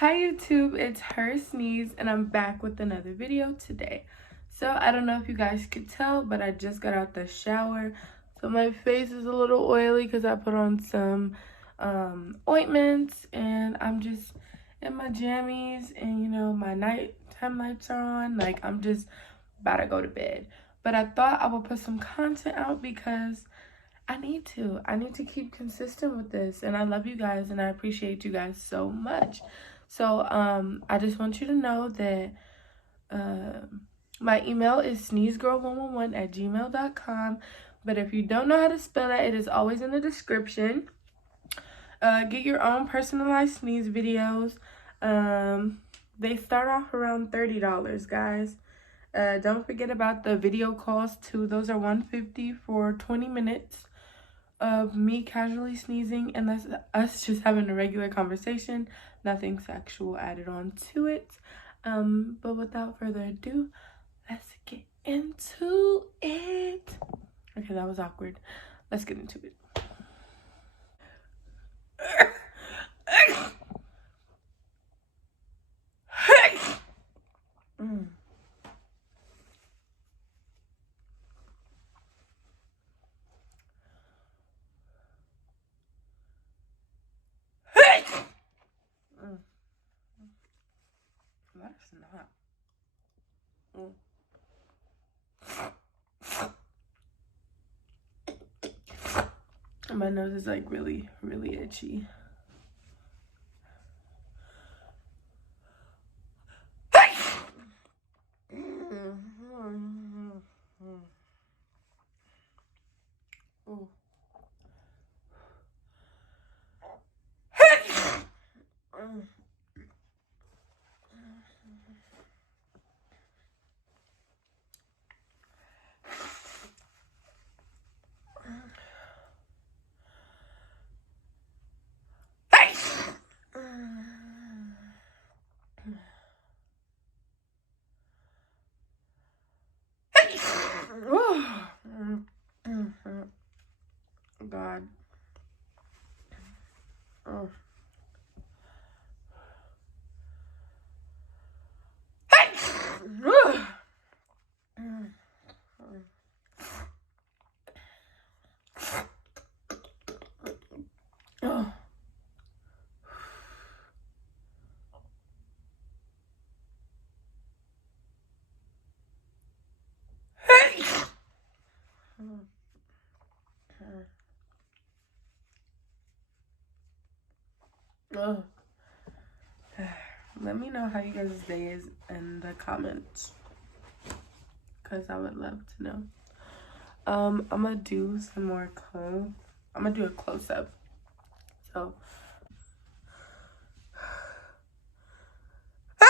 Hi YouTube, it's Her Sneeze and I'm back with another video today. So I don't know if you guys could tell, but I just got out the shower. So my face is a little oily because I put on some ointments and I'm just in my jammies and my nighttime lights are on. Like I'm just about to go to bed. But I thought I would put some content out because I need to. I need to keep consistent with this. And I love you guys and I appreciate you guys so much. So I just want you to know that my email is sneezegirl111@gmail.com. But if you don't know how to spell it, it is always in the description. Get your own personalized sneeze videos. They start off around $30, guys. Don't forget about the video calls too. Those are $150 for 20 minutes of me casually sneezing, and that's us just having a regular conversation, nothing sexual added on to it. But without further ado, let's get into it. Okay, that was awkward. Let's get into it. That's not. My nose is like really, really itchy. Oh. God. Oh. Oh. Oh. Let me know how you guys' day is in the comments, because I would love to know. I'm gonna do some more close. I'm gonna do a close-up. So ew.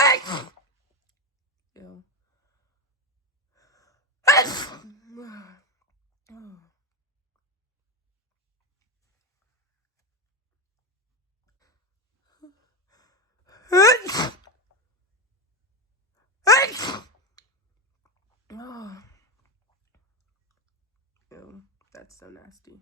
Ew, that's so nasty.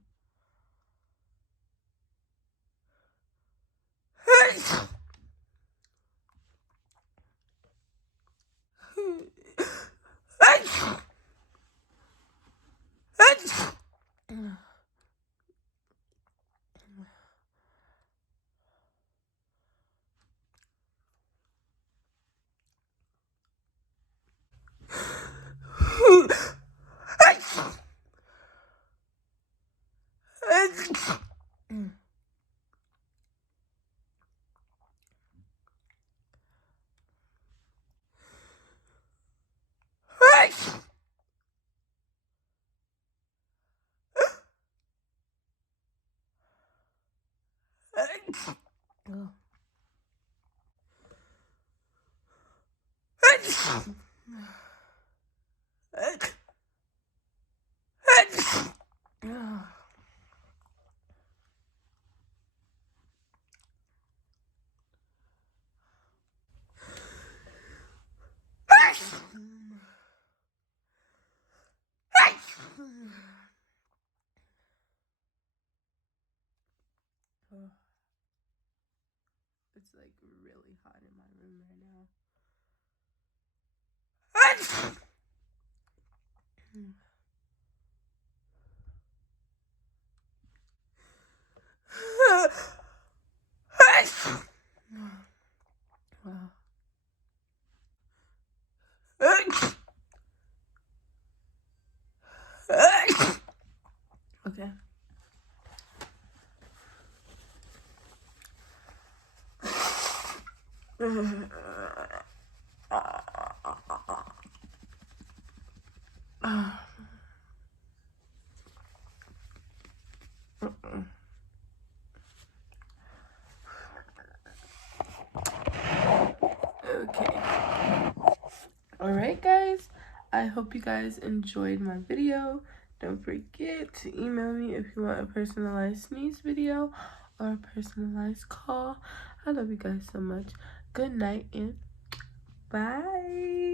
It's like really hot in my room right now. Wow. Okay. Okay. Alright guys, I hope you guys enjoyed my video. Don't forget to email me if you want a personalized sneeze video or a personalized call. I love you guys so much. Good night and bye.